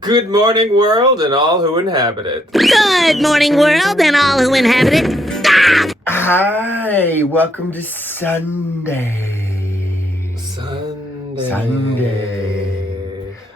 Good morning, world, and all who inhabit it. Good morning, world, and all who inhabit it. Hi, welcome to Sunday. Sunday.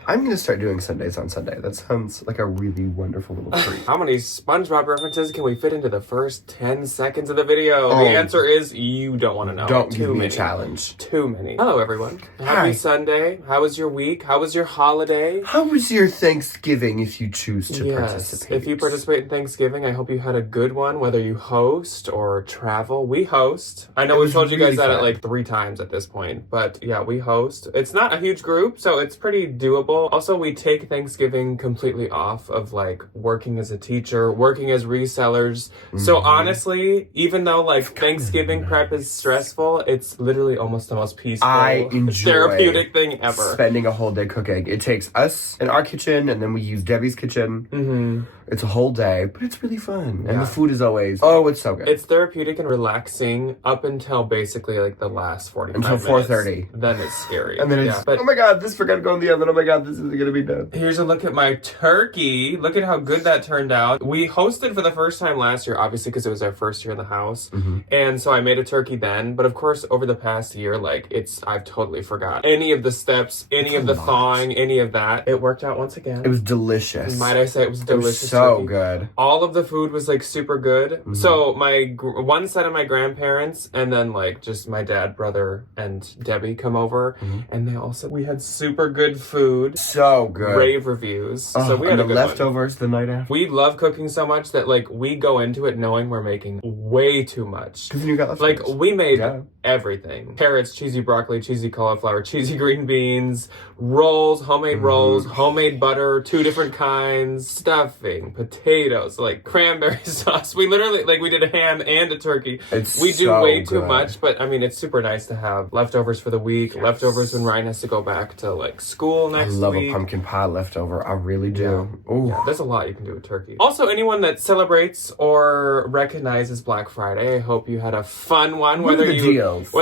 I'm going to start doing Sundays on Sunday. That sounds like a really wonderful little treat. How many SpongeBob references can we fit into the first 10 seconds of the video? The answer is you don't want to know. Don't give me a challenge. Too many. Hello, everyone. Hi. Happy Sunday. How was your week? How was your holiday? How was your Thanksgiving if you choose to participate? If you participate in Thanksgiving, I hope you had a good one, whether you host or travel. We host. I know we've told you guys that at like 3 times at this point, but yeah, we host. It's not a huge group, so it's pretty doable. Also, we take Thanksgiving completely off of like working as a teacher, working as resellers. So honestly, even though like Thanksgiving prep is stressful, it's literally almost the most peaceful, I enjoy therapeutic thing ever. Spending a whole day cooking. It takes us in our kitchen, and then we use Debbie's kitchen. It's a whole day, but it's really fun. And the food is always, it's so good. It's therapeutic and relaxing up until basically like the last 45 until minutes. 4:30. Then it's scary. And then it's, but oh my god, this forgot to go in the oven. Oh my god, this isn't going to be done. Here's a look at my turkey. Look at how good that turned out. We hosted for the first time last year, obviously, because it was our first year in the house. And so I made a turkey then. But of course, over the past year, like I've totally forgot any of the steps, any of the thawing, any of that. It worked out once again. It was delicious. Might I say it was delicious. So turkey. good. All of the food was like super good. So my one set of my grandparents and then like just my dad, brother, and Debbie come over, and they also we had super good food. So good. Rave reviews. So we had and a the good leftovers the night after. We love cooking so much that like we go into it knowing we're making way too much. Because you got leftovers. Like we made everything: carrots, cheesy broccoli, cheesy cauliflower, cheesy green beans, rolls, homemade butter, 2 different kinds, stuffing, potatoes, like cranberry sauce. We literally we did a ham and a turkey. We do so way too good. much, but I mean it's super nice to have leftovers for the week. Leftovers when Ryan has to go back to like school next week. I love a pumpkin pie leftover. I really do. Yeah, there's a lot you can do with turkey. Also, anyone that celebrates or recognizes Black Friday, I hope you had a fun one. Whether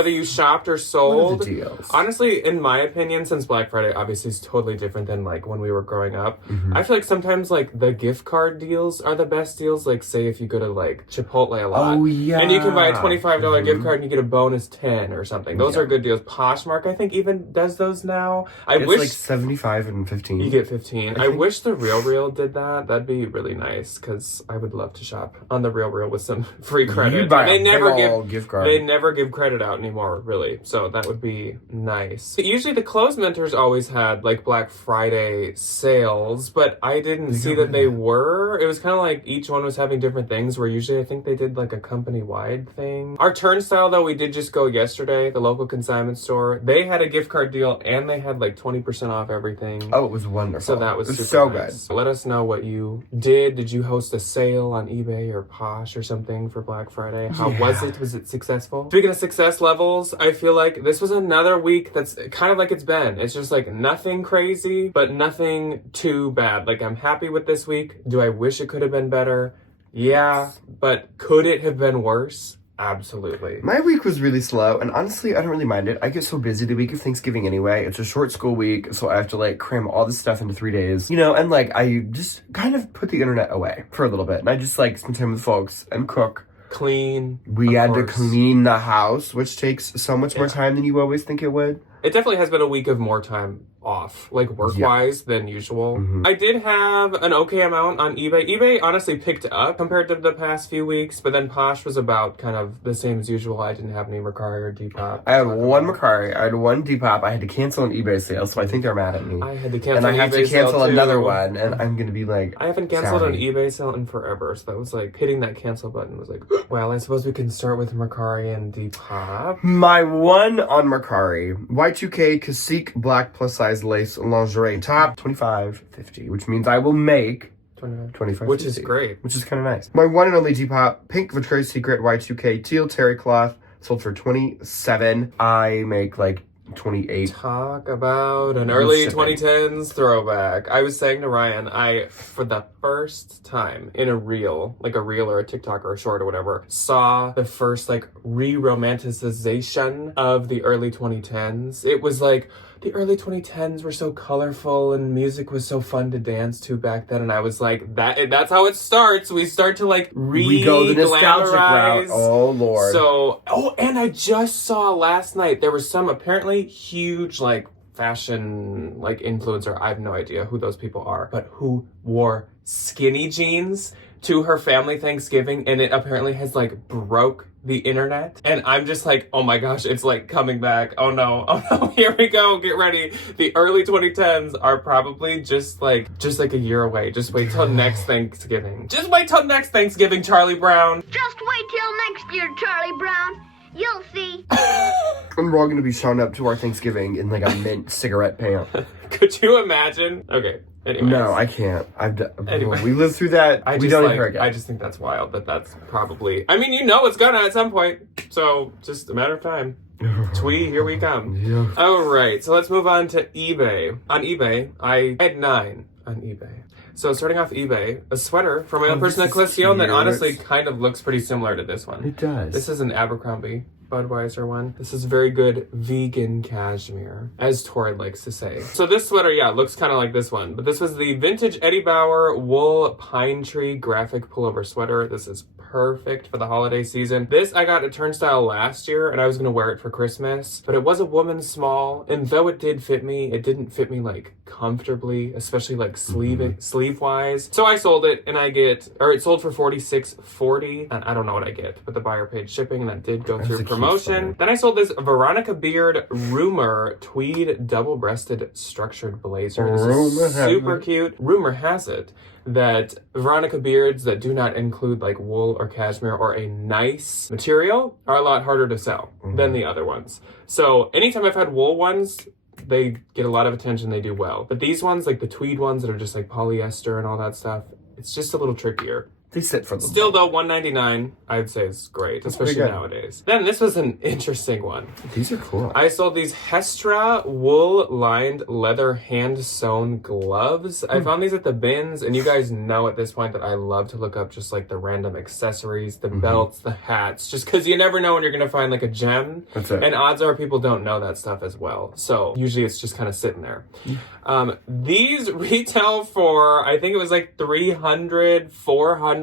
you shopped or sold. What are the deals? Honestly, in my opinion, since Black Friday obviously is totally different than like when we were growing up, I feel like sometimes like the gift card deals are the best deals. Like say if you go to like Chipotle a lot, and you can buy a $25 gift card and you get a bonus 10 or something. Those are good deals. Poshmark I think even does those now. It's like 75 and 15. You get 15. I wish the Real did that. That'd be really nice because I would love to shop on the Real with some free credit. They never give credit out anymore, really. So that would be nice. Usually the clothes mentors always had like Black Friday sales, but I didn't see that they were. It was kind of like each one was having different things where usually I think they did like a company-wide thing. Our Turnstile though, we did just go yesterday, the local consignment store. They had a gift card deal and they had like 20% off everything. Oh, it was wonderful. So that was super so nice. good. Let us know what you did. Did you host a sale on eBay or Posh or something for Black Friday? How was it? Was it successful? Speaking of success levels, I feel like this was another week that's kind of like it's been. It's just like nothing crazy, but nothing too bad. Like I'm happy with this week. Do I wish it could have been better? Yeah, but could it have been worse? Absolutely. My week was really slow, and honestly, I don't really mind it. I get so busy the week of Thanksgiving anyway. It's a short school week, so I have to like cram all this stuff into 3 days. You know, and like I just kind of put the internet away for a little bit, and I just like spend time with folks and cook. Clean. We had to clean the house, which takes so much more time than you always think it would. It definitely has been a week of more time off, like work-wise than usual. I did have an okay amount on eBay. eBay honestly picked up compared to the past few weeks, but then Posh was about kind of the same as usual. I didn't have any Mercari or Depop. I had one Mercari, I had one Depop. I had to cancel an eBay sale, so I think they're mad at me. I had to cancel and I have eBay to cancel sale another too. one, and I'm gonna be like, I haven't canceled an eBay sale in forever, so that was like hitting that cancel button was like, well, I suppose we can start with Mercari and Depop. My one on Mercari, Y2K Cacique Black plus size lace lingerie top, $25.50, which means I will make $25.50, which is great, which is kind of nice. My one and only Depop pink Victoria's Secret Y2K teal terry cloth sold for $27. I make like 28. Talk about an early 2010s throwback. I was saying to Ryan, I, for the first time in a reel, like a reel or a TikTok or a short or whatever, saw the first like re-romanticization of the early 2010s. It was like the early 2010s were so colorful and music was so fun to dance to back then. And I was like, that's how it starts. We start to like we go the nostalgic route. Oh, Lord. So, and I just saw last night, there was some apparently huge like fashion like influencer. I have no idea who those people are, but who wore skinny jeans to her family Thanksgiving, and it apparently has like broke the internet. And I'm just like, oh my gosh, it's like coming back. Oh no, here we go, get ready. The early 2010s are probably just like a year away. Just wait till next Thanksgiving. Just wait till next Thanksgiving, Charlie Brown. Just wait till next year, Charlie Brown. You'll see. And we're all gonna be showing up to our Thanksgiving in like a mint cigarette pant. Could you imagine? Okay. Anyways. No, I can't. We lived through that. We don't ever again. I just think that's wild that's probably... I mean, it's gonna at some point. So, just a matter of time. Twee, here we come. Yeah. All right, so let's move on to eBay. On eBay, I had 9 on eBay. So starting off eBay, a sweater from my own personal collection that honestly kind of looks pretty similar to this one. It does. This is an Abercrombie Budweiser one. This is very good vegan cashmere, as Tori likes to say. So this sweater, looks kind of like this one, but this was the vintage Eddie Bauer wool pine tree graphic pullover sweater. This is perfect for the holiday season. This I got at Turnstile last year, and I was gonna wear it for Christmas, but it was a woman's small, and though it did fit me, it didn't fit me like comfortably, especially like sleeve wise. So I sold it, and it sold for $46.40, and I don't know what I get, but the buyer paid shipping, and that did go through promotion. Then I sold this Veronica Beard Rumor tweed double-breasted structured blazer. This is super cute. Rumor has it that Veronica Beards that do not include like wool or cashmere or a nice material are a lot harder to sell than the other ones. So anytime I've had wool ones, they get a lot of attention, they do well. But these ones, like the tweed ones that are just like polyester and all that stuff, it's just a little trickier. They sit for them. Still though, $1.99 I'd say is great, especially nowadays. Then this was an interesting one. These are cool. I sold these Hestra wool-lined leather hand-sewn gloves. I found these at the bins, and you guys know at this point that I love to look up just like the random accessories, the belts, the hats, just because you never know when you're gonna find like a gem. That's it. And odds are people don't know that stuff as well. So usually it's just kind of sitting there. These retail for, I think it was like $400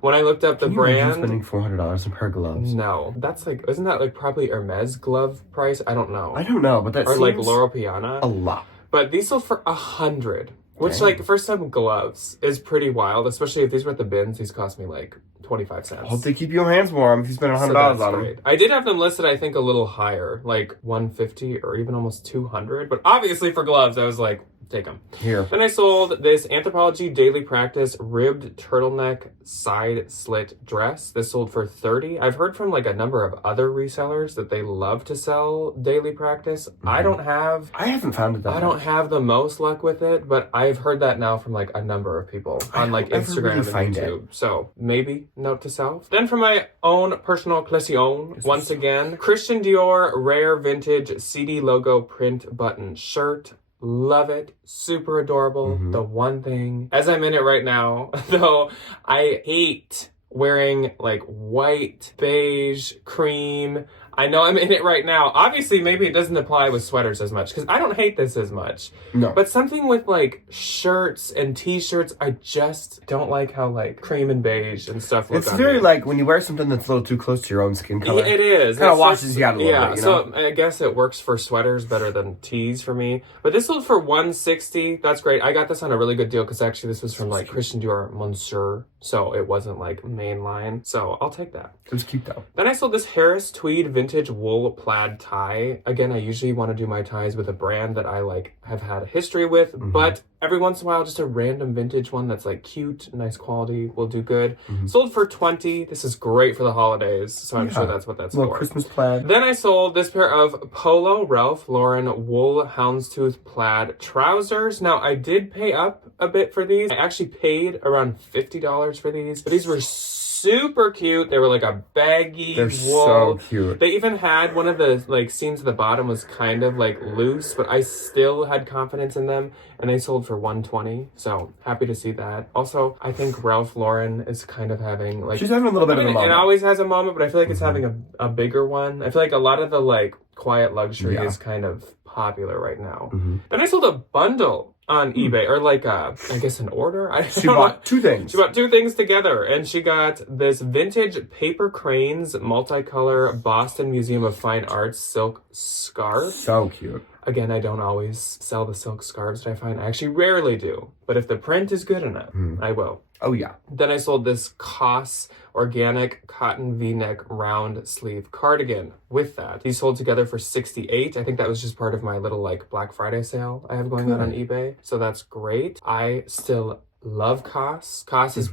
when I looked up the brand. Spending $400 on a pair of gloves. No, that's like, isn't that like probably Hermes glove price? I don't know. But that seems like Loro Piana. A lot. But these sold for $100, which like for some gloves is pretty wild. Especially if these were at the bins, these cost me like 25 cents. Hope they keep your hands warm if you spend $100 on them. I did have them listed, I think, a little higher, like 150 or even almost 200. But obviously for gloves, I was like, take them. Here. Then I sold this Anthropologie Daily Practice ribbed turtleneck side slit dress. This sold for $30. I've heard from like a number of other resellers that they love to sell Daily Practice. I haven't found it. I don't have the most luck with it, but I've heard that now from like a number of people on like Instagram and YouTube. So maybe note to self. Then for my own personal collection, once again, Christian Dior rare vintage CD logo print button shirt. Love it. Super adorable. The one thing, as I'm in it right now, though, I hate wearing like white, beige, cream. I know I'm in it right now. Obviously, maybe it doesn't apply with sweaters as much because I don't hate this as much. No. But something with like shirts and t-shirts, I just don't like how like cream and beige and stuff look. It's very like when you wear something that's a little too close to your own skin color. It is. Kind of washes you out a little bit, you know? So I guess it works for sweaters better than tees for me. But this sold for $160. That's great. I got this on a really good deal because actually this was from like Christian Dior Monsieur. So it wasn't like mainline. So I'll take that. It was cute though. Then I sold this Harris tweed vintage wool plaid tie. Again, I usually want to do my ties with a brand that I like have had a history with, but every once in a while, just a random vintage one that's like cute, nice quality will do good. Sold for $20. This is great for the holidays, so I'm sure that's what that's for. Christmas plaid. Then I sold this pair of Polo Ralph Lauren wool houndstooth plaid trousers. Now, I did pay up a bit for these. I actually paid around $50 for these, but these were super cute. They were like a baggy wool. So cute. They even had one of the like seams at the bottom was kind of like loose, but I still had confidence in them, and they sold for $120. So happy to see that. Also, I think Ralph Lauren is kind of having like, she's having a little bit of a moment. It always has a moment, but I feel like it's having a bigger one. I feel like a lot of the like quiet luxury is kind of popular right now. Then I sold a bundle on eBay, or like I guess an order. She bought two things. She bought two things together, and she got this vintage paper cranes multicolor Boston Museum of Fine Arts silk scarf. So cute. Again, I don't always sell the silk scarves that I find. I actually rarely do. But if the print is good enough, I will. Oh, yeah. Then I sold this COS organic cotton V-neck round sleeve cardigan with that. These sold together for $68. I think that was just part of my little like Black Friday sale I have going on eBay. So that's great. I still love COS. COS is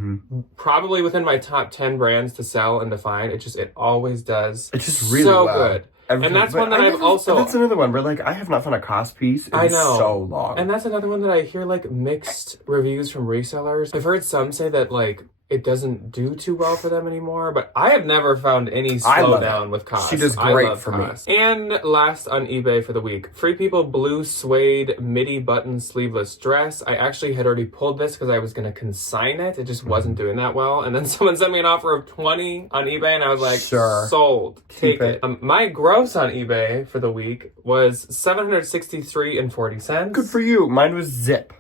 probably within my top 10 brands to sell and to find. It always does. It's just really so good. And that's one that I've also... That's another one where, like, I have not found a COS piece in so long. And that's another one that I hear, like, mixed reviews from resellers. I've heard some say that, like, it doesn't do too well for them anymore, but I have never found any slowdown with COS. She does great for COS. Me. And last on eBay for the week, Free People blue suede midi button sleeveless dress. I actually had already pulled this because I was going to consign it. It just wasn't doing that well. And then someone sent me an offer of $20 on eBay, and I was like, sure. Sold. Keep Take it. My gross on eBay for the week was $763.40. Good for you. Mine was zip.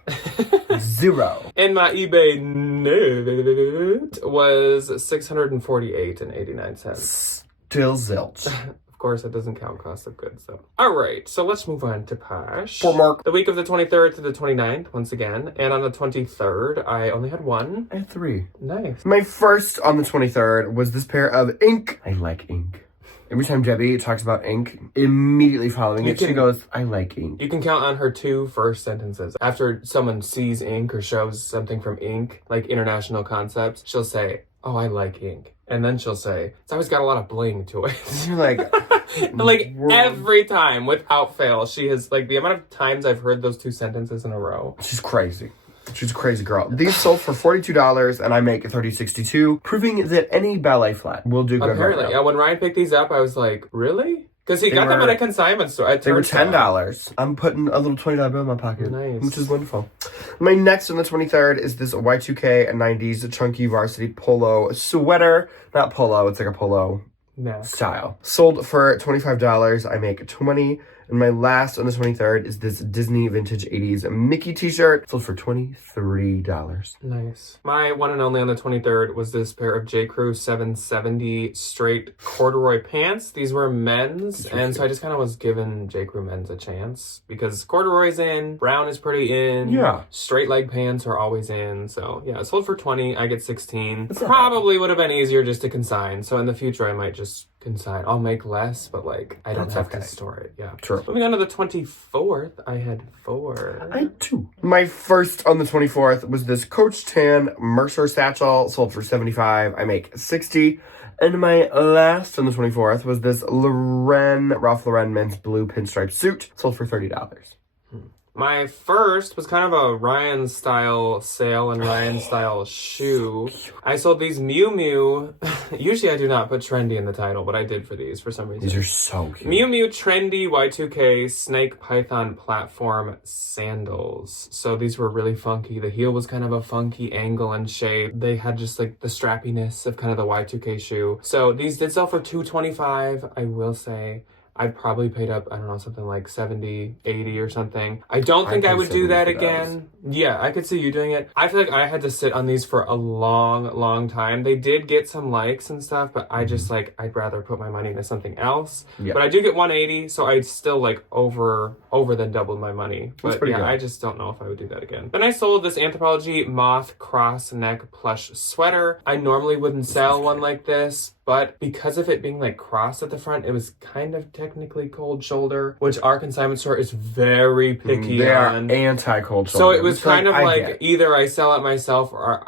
Zero. And my eBay note was $648.89. Still zilch. Of course, that doesn't count cost of goods, though. All right, so let's move on to Posh. Poshmark. The week of the 23rd to the 29th, once again. And on the 23rd, I only had one. I had three. Nice. My first on the 23rd was this pair of ink. I like ink. Every time Debbie talks about ink, immediately following it, she goes, I like ink. You can count on her two first sentences. After someone sees ink or shows something from ink, like International Concepts, she'll say, oh, I like ink. And then she'll say, it's always got a lot of bling to it. You're like... like, every time, without fail, she has, like, the amount of times I've heard those two sentences in a row. She's crazy. She's a crazy girl. These sold for $42 and I make $30.62, proving that any ballet flat will do good. Apparently, right yeah. When Ryan picked these up, I was like, really? Because he got them at a consignment store. They were $10. I'm putting a little $20 bill in my pocket. Nice. Which is wonderful. My next on the 23rd is this Y2K 90s chunky varsity polo sweater. Not polo, it's like a polo style. Sold for $25. I make $20. And my last on the 23rd is this Disney vintage 80s Mickey t-shirt. Sold for $23. Nice. My one and only on the 23rd was this pair of J. Crew 770 straight corduroy pants. These were men's. And so I just kind of was giving J. Crew men's a chance. Because corduroy's in, brown is pretty in. Yeah. Straight leg pants are always in. So yeah, it sold for $20. I get $16. Probably would have been easier just to consign. So in the future, I might just consign. I'll make less, but like I don't have to store it. Yeah. True. Moving on to the 24th, I had 4. I had 2. My first on the 24th was this Coach Tan Mercer satchel, sold for $75. I make $60. And my last on the 24th was this Ralph Lauren men's blue pinstripe suit, sold for $30. My first was kind of a Ryan style sale and Ryan style shoe. I sold these Miu Miu. Usually I do not put trendy in the title, but I did for these for some reason. These are so cute. Miu Miu trendy Y2K snake python platform sandals. So these were really funky. The heel was kind of a funky angle and shape. They had just like the strappiness of kind of the Y2K shoe. So these did sell for $225, I will say. I probably paid up, I don't know, something like $70, $80 or something. I don't think I would do that again. Yeah, I could see you doing it. I feel like I had to sit on these for a long, long time. They did get some likes and stuff, but I just like, I'd rather put my money into something else. Yeah. But I do get $180, so I'd still like over than doubled my money. But yeah, good. I just don't know if I would do that again. Then I sold this Anthropologie moth cross neck plush sweater. I normally wouldn't sell one like this, but because of it being like crossed at the front, it was kind of technically cold shoulder, which our consignment store is very picky they on. They are anti-cold shoulder. So it was kind of like either I sell it myself or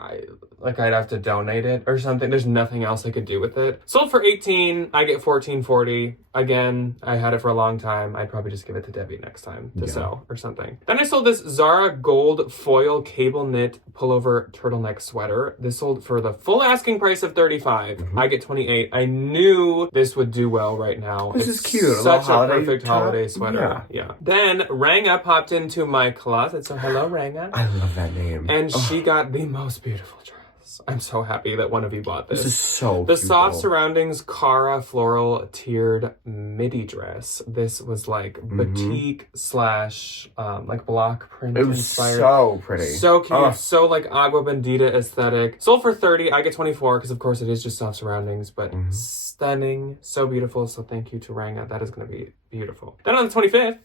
I'd have to donate it or something. There's nothing else I could do with it. Sold for $18. I get $14.40. Again, I had it for a long time. I'd probably just give it to Debbie next time to sell or something. Then I sold this Zara gold foil cable knit pullover turtleneck sweater. This sold for the full asking price of $35. I get $28. I knew this would do well right now. This is cute. Such a perfect holiday sweater. Yeah. Then Ranga popped into my closet. So hello, Ranga. I love that name. And she got the most beautiful dress. this. I'm so happy that one of you bought this. This is so The cute, Soft though. Surroundings Cara floral tiered midi dress. This was like boutique slash like block print It was inspired. so pretty. So cute. So like Agua Bendita aesthetic. Sold for $30. I get 24 because of course it is just Soft Surroundings, but stunning. So beautiful. So thank you to Ranga. That is going to be beautiful. Then on the 25th,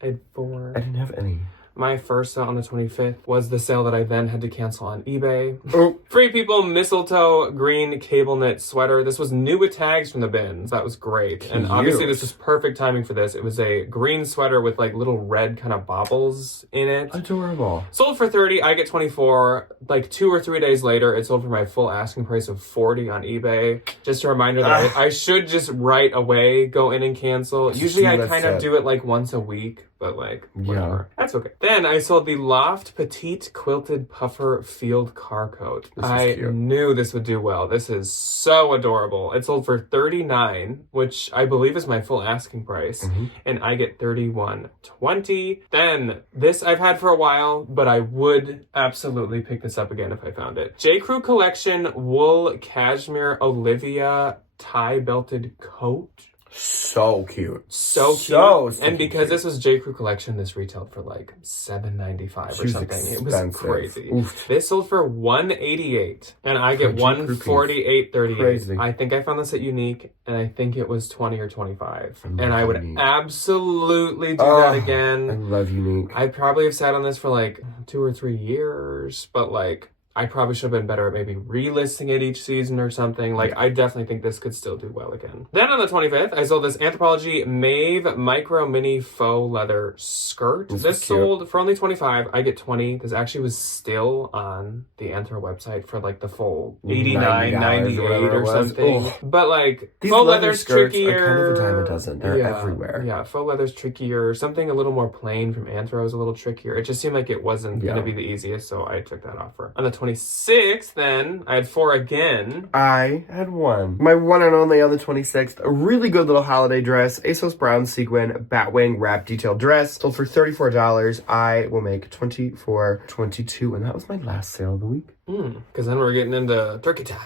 I had 4. I didn't have any. My first sale on the 25th was the sale that I then had to cancel on eBay. Oh. Free People mistletoe green cable knit sweater. This was new with tags from the bins. That was great. Cute. And obviously this was perfect timing for this. It was a green sweater with like little red kind of baubles in it. Adorable. Sold for $30. I get 24. Like 2 or 3 days later, it sold for my full asking price of $40 on eBay. Just a reminder that I should just right away go in and cancel. Usually I kind of do it like once a week. But like, whatever. Yeah. That's okay. Then I sold the Loft Petite Quilted Puffer Field Car Coat. I knew this would do well. This is so adorable. It sold for $39, which I believe is my full asking price. And I get $31.20. Then this I've had for a while, but I would absolutely pick this up again if I found it. J. Crew Collection Wool Cashmere Olivia Tie Belted Coat. So cute. So cute. So and because this was J. Crew Collection, this retailed for like $7.95 or something. Expensive. It was crazy. Oof. This sold for $188 and I get $148.38. Crazy. I think I found this at Unique and I think it was $20 or $25. And I would absolutely do that again. I love Unique. I probably have sat on this for like 2 or 3 years, but like I probably should have been better at maybe relisting it each season or something. Like, I definitely think this could still do well again. Then on the 25th, I sold this Anthropologie Maeve Micro Mini Faux Leather Skirt. This sold for only $25. I get $20. This actually was still on the Anthro website for like the full $89, $98 or something. Oh. But like, these faux leather's trickier. Are kind of a dime a dozen. They're everywhere. Yeah, faux leather's trickier. Something a little more plain from Anthro is a little trickier. It just seemed like it wasn't going to be the easiest, so I took that offer. On the 26th, then, I had 4 again. I had 1. My one and only on the 26th, a really good little holiday dress, ASOS brown sequin batwing wrap detail dress, sold for $34. I will make $24.22, and that was my last sale of the week. Because then we're getting into turkey time.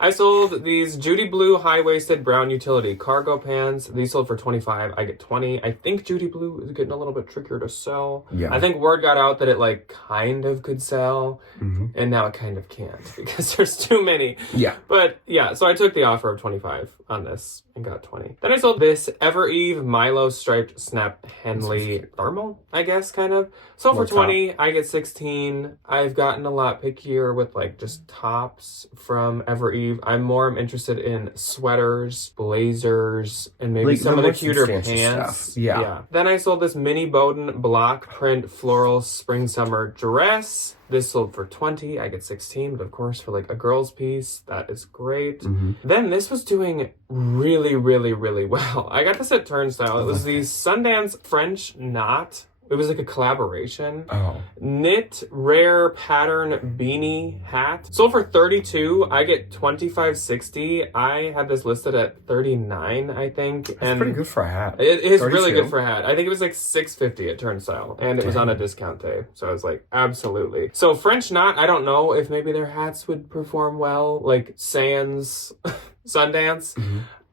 I sold these Judy Blue high-waisted brown utility cargo pants. These sold for $25. I get $20. I think Judy Blue is getting a little bit trickier to sell. Yeah. I think word got out that it like kind of could sell, and now it kind of can't because there's too many. Yeah. But yeah, so I took the offer of $25 on this and got $20. Then I sold this Ever Eve Milo striped snap Henley thermal, I guess, kind of. Sold for $20. I get $16. I've gotten a lot pickier with like just tops from Ever Eve. I'm more interested in sweaters, blazers, and maybe some of the cuter pants. Yeah. Then I sold this Mini Bowden block print floral spring summer dress. This sold for $20. I get $16, but of course for like a girl's piece, that is great. Then this was doing really, really, really well. I got this at Turnstile. It was the Sundance French knot. It was like a collaboration. Knit rare pattern beanie hat. Sold for $32. I get $25.60. I had this listed at $39, I think. That's pretty good for a hat. It is really good for a hat. I think it was like $6.50 at Turnstile. And it was on a discount day. So I was like, absolutely. So French knot, I don't know if maybe their hats would perform well. Like Sans, Sundance.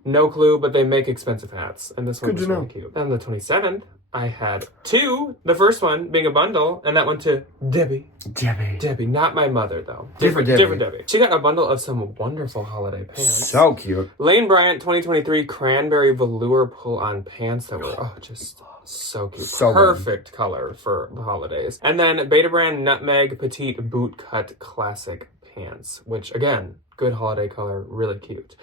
No clue, but they make expensive hats. And this one was really cute. Then the 27th. I had 2, the first one being a bundle, and that went to Debbie. Debbie, not my mother, though. Different Debbie. She got a bundle of some wonderful holiday pants. So cute. Lane Bryant 2023 cranberry velour pull-on pants that were, just so cute. So perfect color for the holidays. And then Beta Brand Nutmeg Petite Boot Cut Classic pants, which, again, good holiday color, really cute.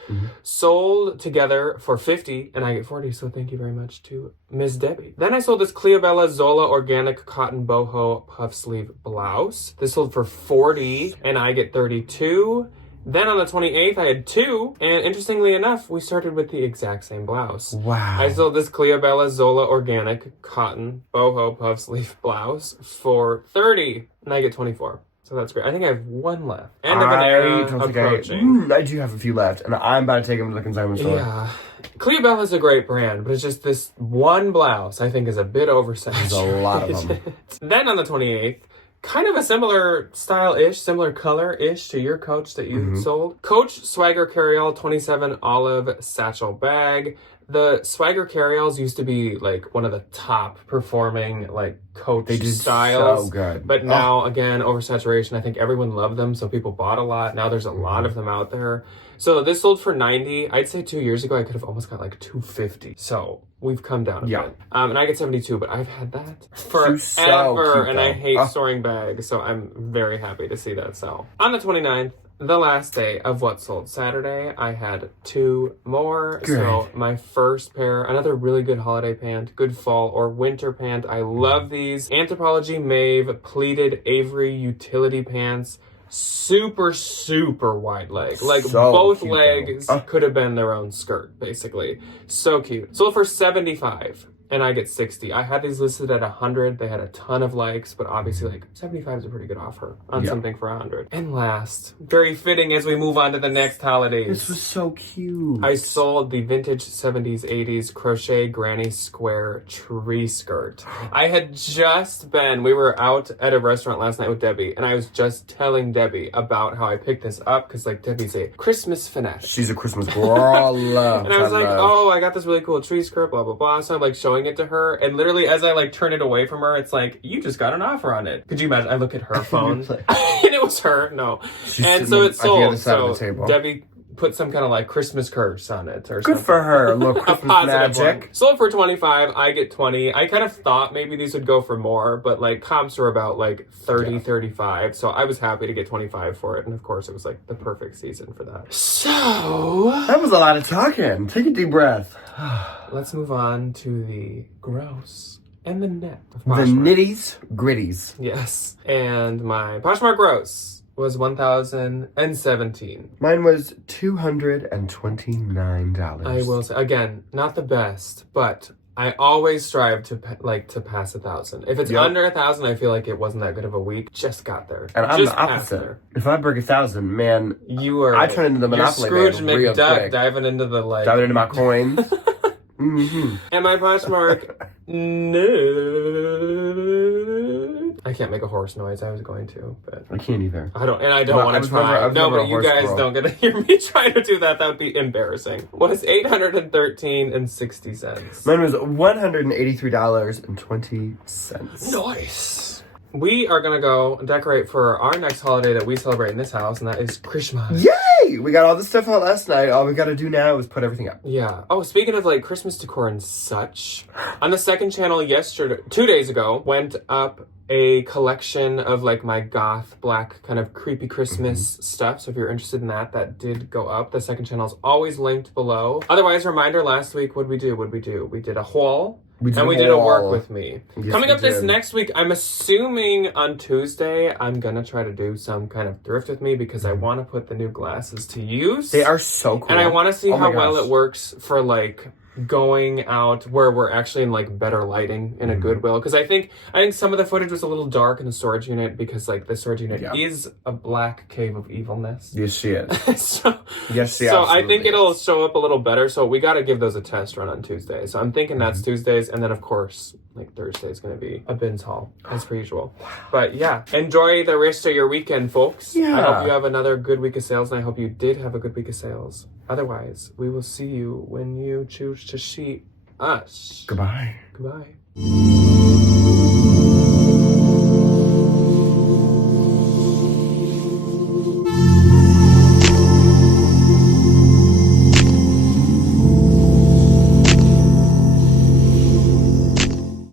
Sold together for $50, and I get $40, so thank you very much to Miss Debbie. Then I sold this Cleobella Zola Organic Cotton Boho Puff Sleeve Blouse. This sold for $40, and I get $32. Then on the 28th, I had 2, and interestingly enough, we started with the exact same blouse. Wow. I sold this Cleobella Zola Organic Cotton Boho Puff Sleeve Blouse for $30, and I get $24. So that's great. I think I have 1 left. End of an era approaching. I do have a few left, and I'm about to take them to the consignment store. Yeah. Cleobella is a great brand, but it's just this one blouse I think is a bit oversized. There's a lot of them. Then on the 28th, kind of a similar style-ish, similar color-ish to your Coach that you sold. Coach Swagger Carryall 27 olive satchel bag. The Swagger Carryalls used to be like one of the top performing like Coach styles. So good. But now again, oversaturation. I think everyone loved them, so people bought a lot. Now there's a lot of them out there. So this sold for $90. I'd say 2 years ago I could have almost got like $250. So we've come down a bit. And I get 72, but I've had that forever, and I hate storing bags. So I'm very happy to see that sell. On the 29th, the last day of what sold Saturday, I had 2 more. Good. So my first pair, another really good holiday pant, good fall or winter pant. I love these. Anthropologie Mauve pleated Avery utility pants. Super, super wide leg. Like so both cute, legs could have been their own skirt, basically. So cute. Sold for $75. And I get 60. I had these listed at 100. They had a ton of likes, but obviously like 75 is a pretty good offer on something for 100. And last, very fitting as we move on to the next holidays. This was so cute. I sold the vintage 70s, 80s crochet granny square tree skirt. I had just we were out at a restaurant last night with Debbie, and I was just telling Debbie about how I picked this up because like Debbie's a Christmas fanatic. She's a Christmas girl. And I was like, oh, I got this really cool tree skirt, blah, blah, blah. So I'm like showing it to her, and literally as I like turn it away from her, it's like, you just got an offer on it. Could you imagine? I look at her phone and it was her. No. And so it's sold. So Debbie put some kind of like Christmas curse on it or something. Good for her. A little Christmas magic. One. Sold for $25. I get 20. I kind of thought maybe these would go for more, but like comps are about like 30, 35. So I was happy to get 25 for it. And of course it was like the perfect season for that. So that was a lot of talking. Take a deep breath. Let's move on to the gross and the net of The Poshmark. nitties gritties. Yes. And my Poshmark gross was $1,017. Mine was $229. I will say, again, not the best, but I always strive to pass 1,000. If it's under 1,000, I feel like it wasn't that good of a week. Just got there. And I'm just the opposite. If I break 1,000, man, you are. I turn into the Monopoly Scrooge man real McDuck quick. diving into the like. Diving into my coins. And my Poshmark, no. I can't make a horse noise. I was going to, but I can't either. I don't want to try. No, but you guys don't get to hear me try to do that. That would be embarrassing. What is $813.60? Mine was $183.20. Nice. We are going to go decorate for our next holiday that we celebrate in this house, and that is Christmas. Yay! We got all this stuff out last night. All we got to do now is put everything up. Yeah. Oh, speaking of like Christmas decor and such, on the second channel 2 days ago, went up a collection of like my goth black kind of creepy Christmas stuff. So if you're interested in that, that did go up. The second channel is always linked below. Otherwise, reminder, last week, what did we do? We did a haul. We did a work with me. Yes, coming up this next week, I'm assuming on Tuesday, I'm going to try to do some kind of thrift with me because I want to put the new glasses to use. They are so cool. And I want to see how well it works for like going out where we're actually in like better lighting in a Goodwill, because I think some of the footage was a little dark in the storage unit because like the storage unit is a black cave of evilness. Yes, she is. So I think is. it'll show up a little better. So we got to give those a test run on Tuesday. So I'm thinking that's Tuesdays, and then of course like Thursday is going to be a bins haul as per usual. But yeah, enjoy the rest of your weekend, folks. Yeah. I hope you have another good week of sales, and I hope you did have a good week of sales. Otherwise, we will see you when you choose to see us. Goodbye. Goodbye.